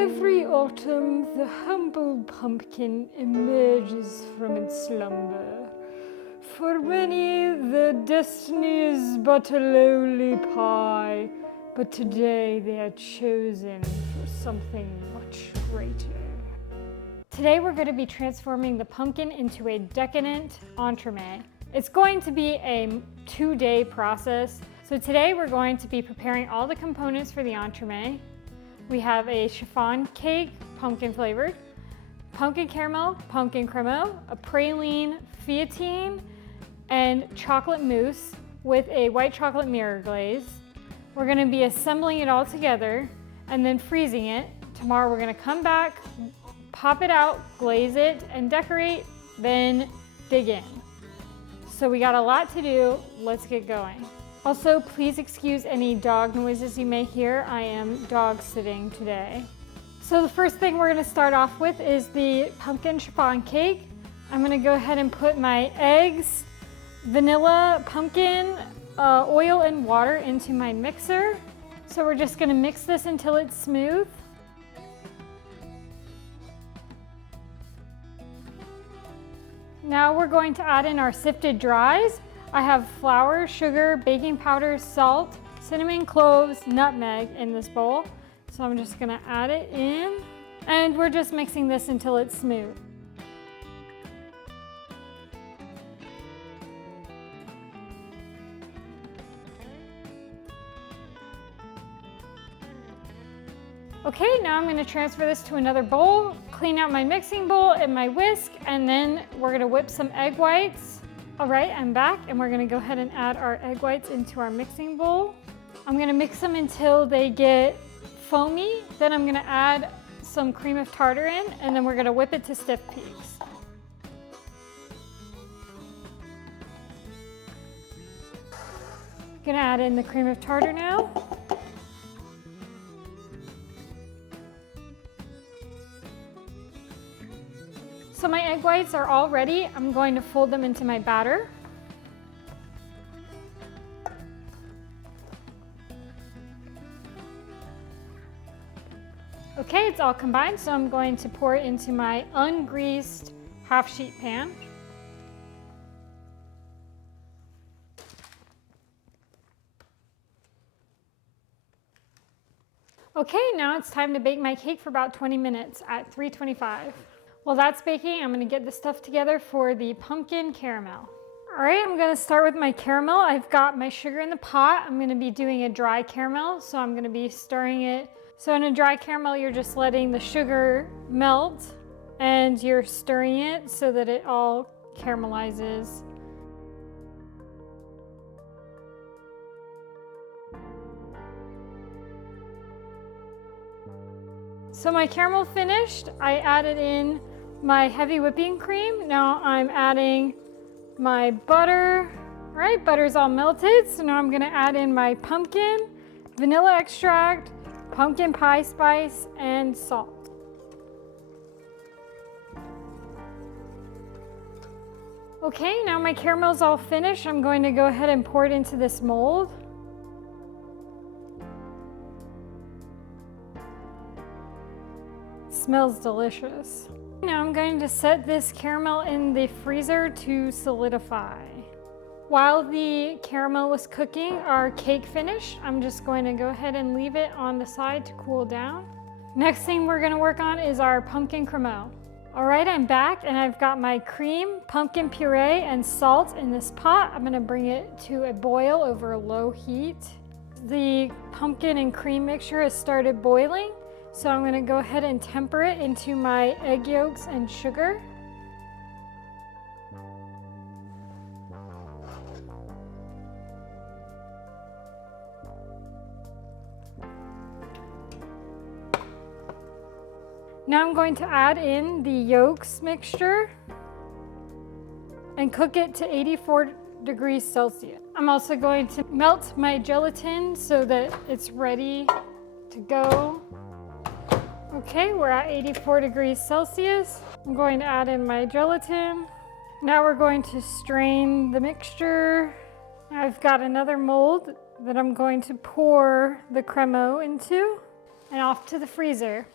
Every autumn, the humble pumpkin emerges from its slumber. For many, the destiny is but a lowly pie, but today they are chosen for something much greater. Today we're going to be transforming the pumpkin into a decadent entremet. It's going to be a 2-day process. So today we're going to be preparing all the components for the entremet. We have a chiffon cake, pumpkin flavored, pumpkin caramel, pumpkin cremo, a praline fettuccine, and chocolate mousse with a white chocolate mirror glaze. We're going to be assembling it all together and then freezing it. Tomorrow we're going to come back, pop it out, glaze it, and decorate, then dig in. So we got a lot to do. Let's get going. Also, please excuse any dog noises you may hear. I am dog sitting today. So the first thing we're going to start off with is the pumpkin chiffon cake. I'm going to go ahead and put my eggs, vanilla, pumpkin, oil, and water into my mixer. So we're just going to mix this until it's smooth. Now we're going to add in our sifted dries. I have flour, sugar, baking powder, salt, cinnamon, cloves, nutmeg in this bowl. So I'm just gonna add it in, and we're just mixing this until it's smooth. Okay, now I'm going to transfer this to another bowl, clean out my mixing bowl and my whisk, and then we're going to whip some egg whites. All right, I'm back, and we're going to go ahead and add our egg whites into our mixing bowl. I'm going to mix them until they get foamy. Then I'm going to add some cream of tartar in, and then we're going to whip it to stiff peaks. I'm going to add in the cream of tartar now. So my egg whites are all ready. I'm going to fold them into my batter. Okay, it's all combined, so I'm going to pour it into my ungreased half-sheet pan. Okay, now it's time to bake my cake for about 20 minutes at 325. While that's baking, I'm going to get the stuff together for the pumpkin caramel. All right, I'm going to start with my caramel. I've got my sugar in the pot. I'm going to be doing a dry caramel, so I'm going to be stirring it. So in a dry caramel, you're just letting the sugar melt and you're stirring it so that it all caramelizes. So my caramel finished. I added in my heavy whipping cream. Now I'm adding my butter. All right, butter's all melted. So now I'm gonna add in my pumpkin, vanilla extract, pumpkin pie spice, and salt. Okay, now my caramel's all finished. I'm going to go ahead and pour it into this mold. Smells delicious. Now I'm going to set this caramel in the freezer to solidify. While the caramel was cooking, our cake finished. I'm just going to go ahead and leave it on the side to cool down. Next thing we're going to work on is our pumpkin cremo. All right, I'm back, and I've got my cream, pumpkin puree, and salt in this pot. I'm going to bring it to a boil over low heat. The pumpkin and cream mixture has started boiling. So I'm going to go ahead and temper it into my egg yolks and sugar. Now I'm going to add in the yolks mixture and cook it to 84 degrees Celsius. I'm also going to melt my gelatin so that it's ready to go. Okay, we're at 84 degrees Celsius. I'm going to add in my gelatin. Now we're going to strain the mixture. I've got another mold that I'm going to pour the cremo into and off to the freezer.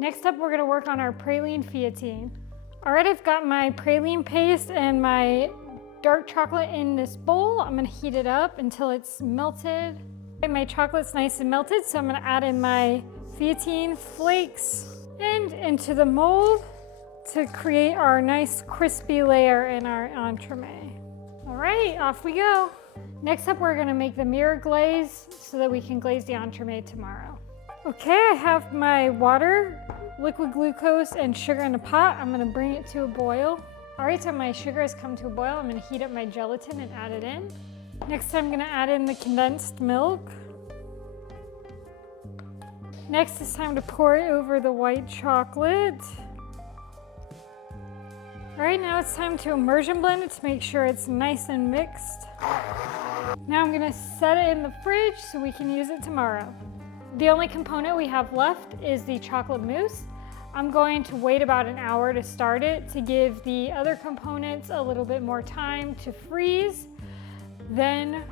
Next up, we're gonna work on our praline fettuccine. All right, I've got my praline paste and my dark chocolate in this bowl. I'm gonna heat it up until it's melted. Okay, my chocolate's nice and melted, so I'm gonna add in my fettuccine flakes and into the mold to create our nice crispy layer in our entremet. All right, off we go. Next up, we're gonna make the mirror glaze so that we can glaze the entremet tomorrow. Okay, I have my water, liquid glucose, and sugar in a pot. I'm gonna bring it to a boil. All right, so my sugar has come to a boil. I'm gonna heat up my gelatin and add it in. Next, I'm gonna add in the condensed milk. Next, it's time to pour it over the white chocolate. All right, now it's time to immersion blend it to make sure it's nice and mixed. Now I'm gonna set it in the fridge so we can use it tomorrow. The only component we have left is the chocolate mousse. I'm going to wait about an hour to start it to give the other components a little bit more time to freeze. Then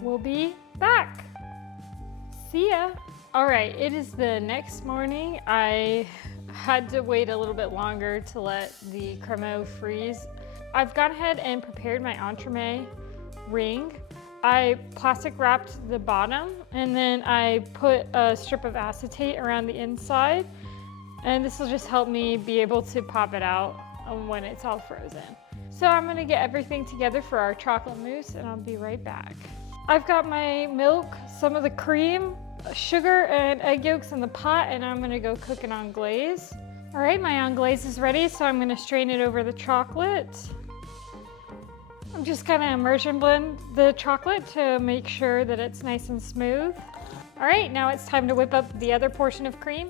we'll be back. See ya. All right, it is the next morning. I had to wait a little bit longer to let the cremeux freeze. I've gone ahead and prepared my entremet ring. I plastic wrapped the bottom and then I put a strip of acetate around the inside, and this will just help me be able to pop it out when it's all frozen. So I'm gonna get everything together for our chocolate mousse and I'll be right back. I've got my milk, some of the cream, sugar, and egg yolks in the pot, and I'm gonna go cook an anglaise. All right, my anglaise is ready, so I'm gonna strain it over the chocolate. I'm just gonna immersion blend the chocolate to make sure that it's nice and smooth. All right, now it's time to whip up the other portion of cream.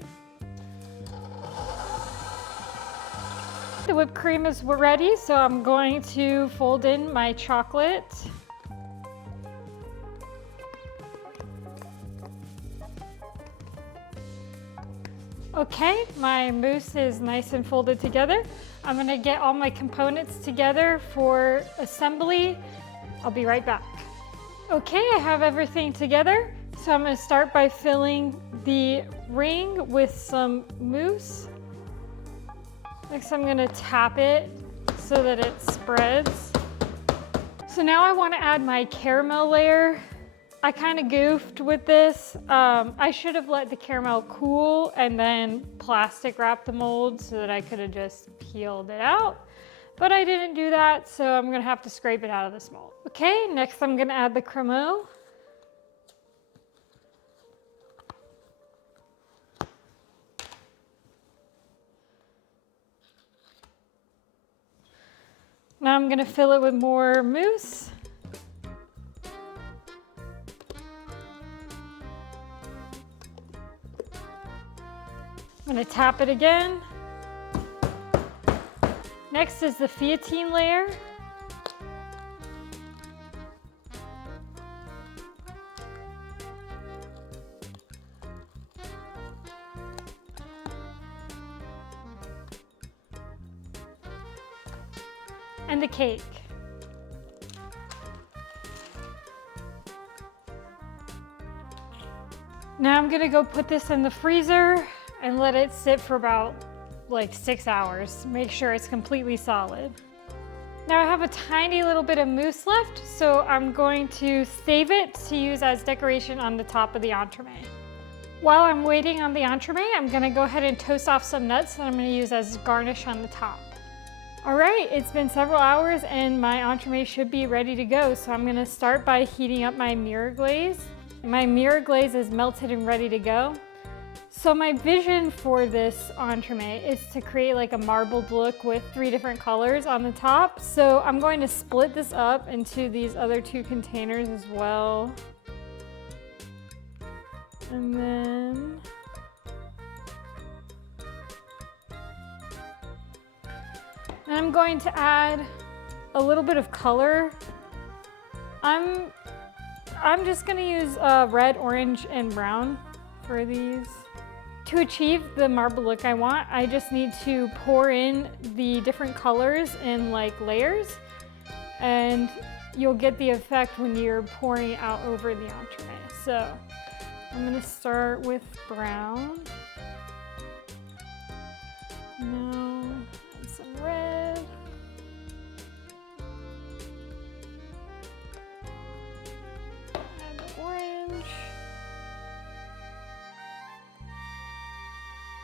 The whipped cream is ready, so I'm going to fold in my chocolate. Okay, my mousse is nice and folded together. I'm gonna get all my components together for assembly. I'll be right back. Okay, I have everything together. So I'm gonna start by filling the ring with some mousse. Next, I'm gonna tap it so that it spreads. So now I wanna add my caramel layer. I kind of goofed with this. I should have let the caramel cool and then plastic wrap the mold so that I could have just peeled it out. But I didn't do that, so I'm gonna have to scrape it out of this mold. Okay, next I'm gonna add the cremeux. Now I'm gonna fill it with more mousse. I'm gonna tap it again. Next is the fettuccine layer. And the cake. Now I'm gonna go put this in the freezer and let it sit for about like 6 hours. Make sure it's completely solid. Now I have a tiny little bit of mousse left, so I'm going to save it to use as decoration on the top of the entremet. While I'm waiting on the entremet, I'm gonna go ahead and toast off some nuts that I'm gonna use as garnish on the top. All right, it's been several hours and my entremet should be ready to go. So I'm gonna start by heating up my mirror glaze. My mirror glaze is melted and ready to go. So my vision for this entremet is to create like a marbled look with 3 different colors on the top. So I'm going to split this up into these other 2 containers as well. And then I'm going to add a little bit of color. I'm just gonna use red, orange, and brown for these. To achieve the marble look I want, I just need to pour in the different colors in like layers, and you'll get the effect when you're pouring it out over the entremet. So I'm gonna start with brown. Now, add some red. Add the orange.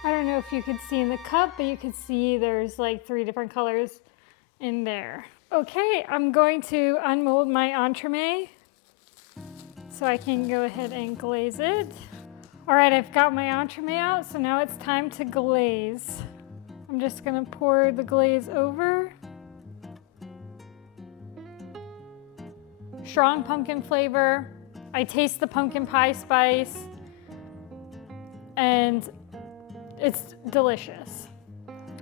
I don't know if you could see in the cup, but you could see there's like 3 different colors in there. Okay, I'm going to unmold my entremet so I can go ahead and glaze it. All right, I've got my entremet out, so now it's time to glaze. I'm just gonna pour the glaze over. Strong pumpkin flavor. I taste the pumpkin pie spice, and it's delicious.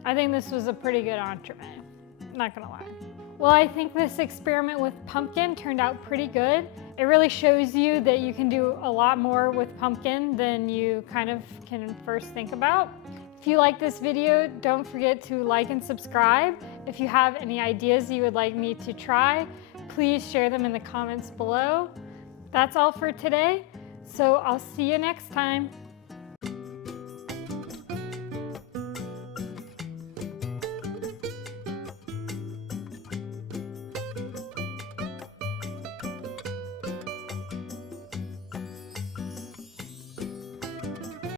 I think this was a pretty good entremet, not gonna lie. Well, I think this experiment with pumpkin turned out pretty good. It really shows you that you can do a lot more with pumpkin than you kind of can first think about. If you like this video, don't forget to like and subscribe. If you have any ideas you would like me to try, please share them in the comments below. That's all for today, so I'll see you next time.